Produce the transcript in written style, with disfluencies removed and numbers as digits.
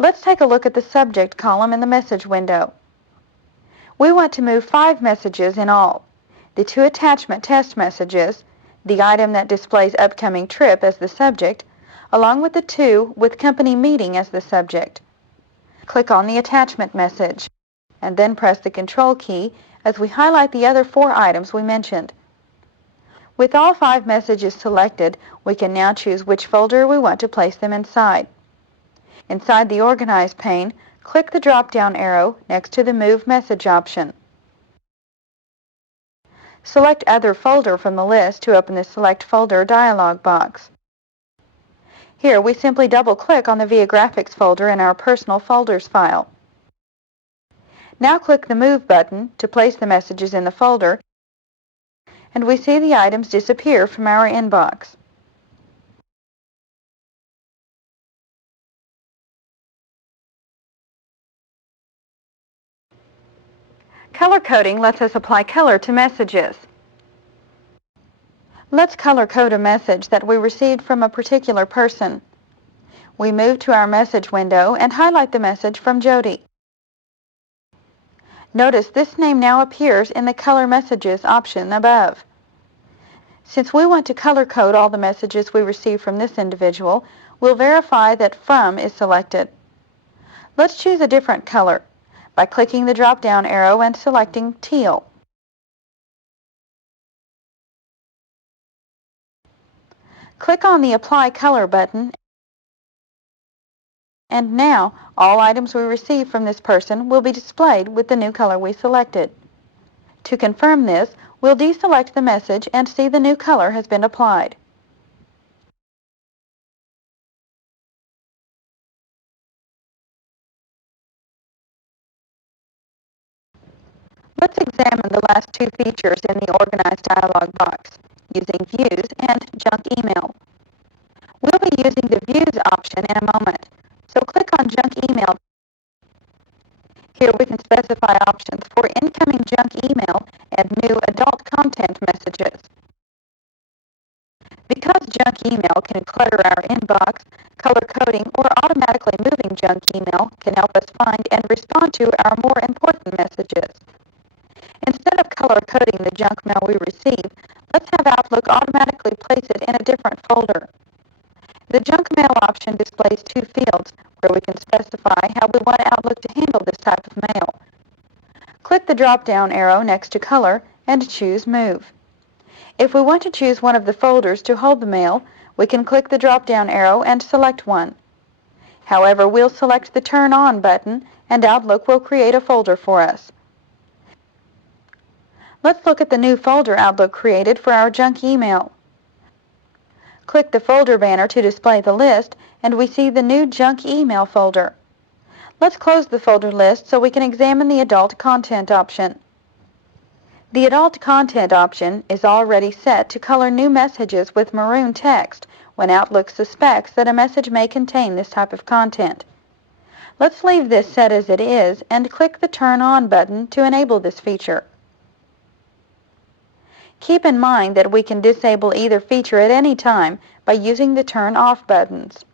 Let's take a look at the subject column in the message window. We want to move 5 messages in all. The 2 attachment test messages, the item that displays upcoming trip as the subject, along with the 2 with company meeting as the subject. Click on the attachment message, and then press the Control key as we highlight the other 4 items we mentioned. With all 5 messages selected, we can now choose which folder we want to place them inside. Inside the Organize pane, click the drop-down arrow next to the Move Message option. Select Other Folder from the list to open the Select Folder dialog box. Here, we simply double-click on the Viagrafix folder in our Personal Folders file. Now click the Move button to place the messages in the folder, and we see the items disappear from our inbox. Color coding lets us apply color to messages. Let's color code a message that we received from a particular person. We move to our message window and highlight the message from Jody. Notice this name now appears in the Color Messages option above. Since we want to color code all the messages we receive from this individual, we'll verify that From is selected. Let's choose a different color by clicking the drop-down arrow and selecting Teal. Click on the Apply Color button, and now all items we receive from this person will be displayed with the new color we selected. To confirm this, we'll deselect the message and see the new color has been applied. Let's examine the last 2 features in the Organize dialog box, using Views and Junk Email. We'll be using the Views option in a moment, so click on Junk Email. Here we can specify options for incoming junk email and new adult content messages. Because junk email can clutter our inbox, color coding or automatically moving junk email can help us find and respond to our more important messages. Instead of color coding the junk mail we receive, let's have Outlook automatically place it in a different folder. The Junk Mail option displays 2 fields where we can specify how we want Outlook to handle this type of mail. Click the drop-down arrow next to Color and choose Move. If we want to choose one of the folders to hold the mail, we can click the drop-down arrow and select one. However, we'll select the Turn On button and Outlook will create a folder for us. Let's look at the new folder Outlook created for our junk email. Click the folder banner to display the list, and we see the new junk email folder. Let's close the folder list so we can examine the adult content option. The adult content option is already set to color new messages with maroon text when Outlook suspects that a message may contain this type of content. Let's leave this set as it is and click the Turn On button to enable this feature. Keep in mind that we can disable either feature at any time by using the Turn Off buttons.